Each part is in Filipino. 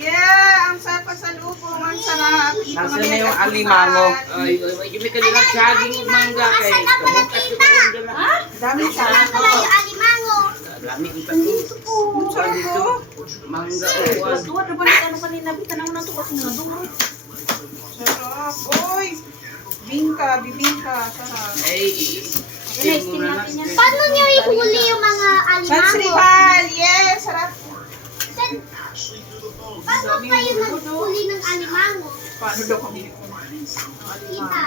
Yeah, ang sarap sa lubong, ang sarap. Nasa na yung alimango. Ay, yung may kanilang saging ug mangga kay kamukat ko doon na. Dami sa alimango. Dami ang tatlo. Ang sarap ko. Mangga o Tuwa na ba ni ano kanina bitan na to kasi nga duro. Sarap. Uy, bibingka, sarap. ay Next team natin yan. Paano nyo ihuli yung mga alimango? Sansrihal, yes, sarap. Paano kayo naghuli ng alimango? Paano daw kami? Kita.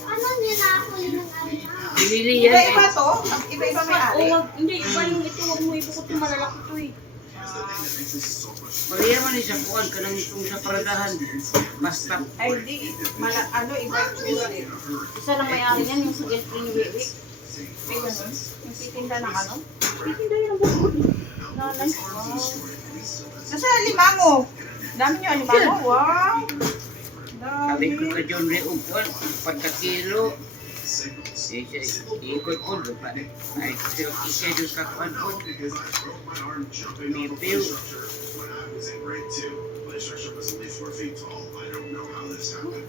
Paano nyo nahuli ng alimango? Pinili yan. Iba-iba to? Iba-iba may ari? O wag hindi iba yung ito wag mo ibukot yung malalaki to eh. Maria man siya kuan kanang itong sa paradahan. Basta Ay, di. Iba yung Isa lang may-ari yan yung sa Gelfrin ni Wiwi. May ganun. Yung titinda ng ano? Titinda yan ang bukod. Nanay. Nasa alimango. Dami nyo alimango. Wow. sabi Dami. ko ka John Ray og kuan pagkakilo. Ikot ko pa. Ay sila i-schedule ka kuan po. May bill.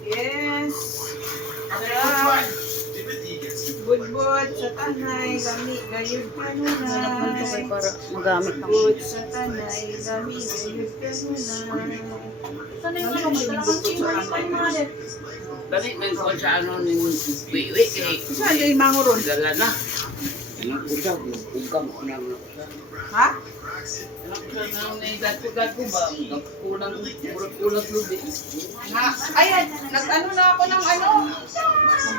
Yes. Sarap. Budbud sa tanay. Lami. Gayud kanunay. Para magamit ng Budbud sa tanay. Lami. Gayud kanunay. Sana yung ano may talagang chimney pa yung mga din. Dali man kuan sa ano ni Wiwi kay Saan yung alimango ron? dala na. Ano usab ugam ko na mo. Ha? Dato-dato ba? Kulang lubi. Ayan, nag-ano na ako ng ano.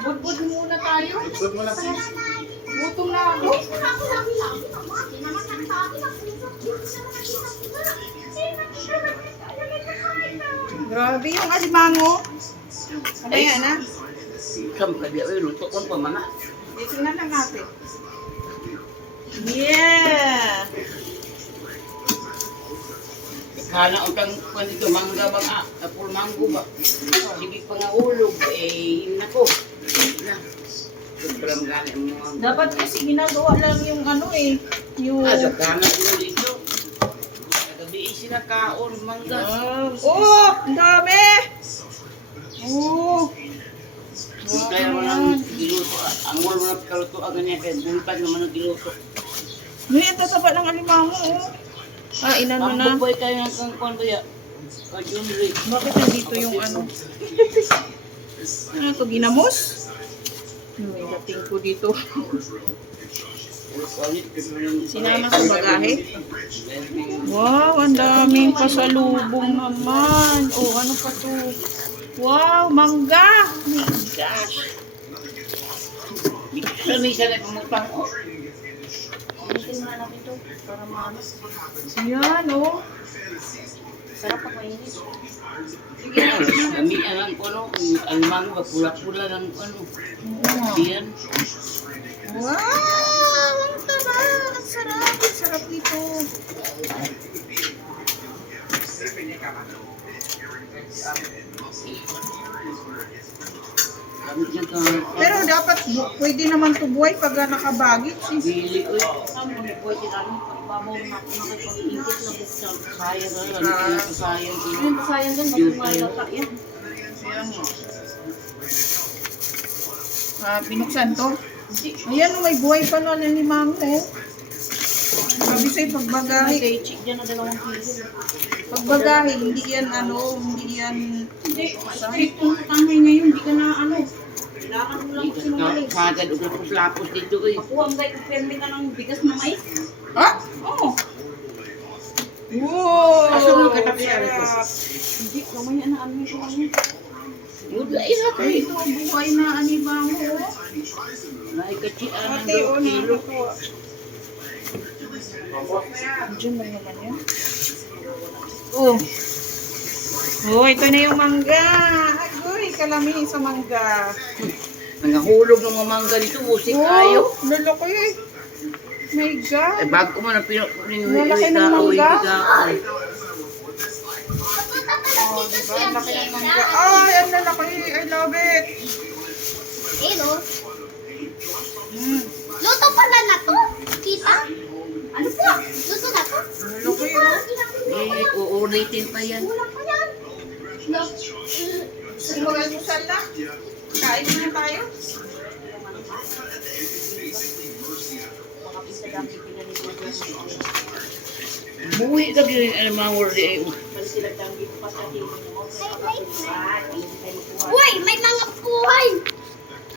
Budbud muna tayo. Gutom na ako. Grabe yung alimango. Ano yan, ha? Kam ka dia luto kon pa mana. Dito na lang natin. Yeah! Kana utang kuan dito mangga ba ka? Apol mango ba? Sige pa nga ulog eh nako. Na. Sobrang gani mo. Dapat kasi ginagawa lang yung ano eh. Yung... Ada kana dito. Gabi sila kaon mangga. Oh! Ang dami! Oh! Kaya mo lang giluto. Ang wala mo na kaluto ang ganyan kaya buntag naman ang giluto. Ngayon, tataba ng alimango, oh. Ah, inano Ang na. buboy kayo ng kang kuya. Kajun rin. Bakit nandito yung ano? Ano to, ginamos? May dating ko dito. Sinama sa bagahe. Wow, ang daming pasalubong naman. Oh, ano pa to? Wow, mangga! Oh my gosh. Misa na pumutang o. Gamitin mo na natin ito para maalas. Yan, oh. Sarap pa mainit. Kami ang ano, almango ba pula-pula ng ano. Diyan. Wow! Ang taba! Ang sarap! Ang sarap nito. Kami dyan ka. Pero dapat pwede naman to buhay pag nakabagit. Bili ko. Saan mo ni Boy tinanong pagbabaw na nakipag-ingit na buksan. Sayang na. Ano ko sayang. Ayun pa sayang doon bakit malata yan. Binuksan to. Ayan, may buhay pa na alimango. Oh. Sabi sa'yo, pagbagahe. Kay chick dyan na 2 kilo. Pagbagahe, hindi yan ano, hindi yan... Hindi, straight kung tatangay ngayon, hindi ka na ano. Kailangan mo lang sinungaling. Kagad o lapos dito eh. Makuha ang gayong permi ka ng bigas na mais. Ha? Oo. Wow! Asa mo katapyari ko? Hindi, kamaya na ano ito ano. Muda isa ko Ay, eh. ito, buhay na alimango. Naikachian ng Ate, 2 o kilo. Diyan lang naman yan. Oh. Oh, ito na yung mangga. Agoy, kalami sa mangga. Nangahulog ng mga mangga dito. Usik kayo. Oh, luloko yun. My God. Eh, bago man ang pinukunin Lalaki ng mangga. Oh, Diba? Ang laki ng mangga. Ay, ang lalaki. I love it. Hello. Mm. Luto pala na to. Kita? Ano po? Luto na po? Ano ko yun? Eh, uulitin pa yan. Kulang pa yan. Mag-almusal na. Kain na tayo. Buwi ka din ang mga word eh. Uy, may mga buhay!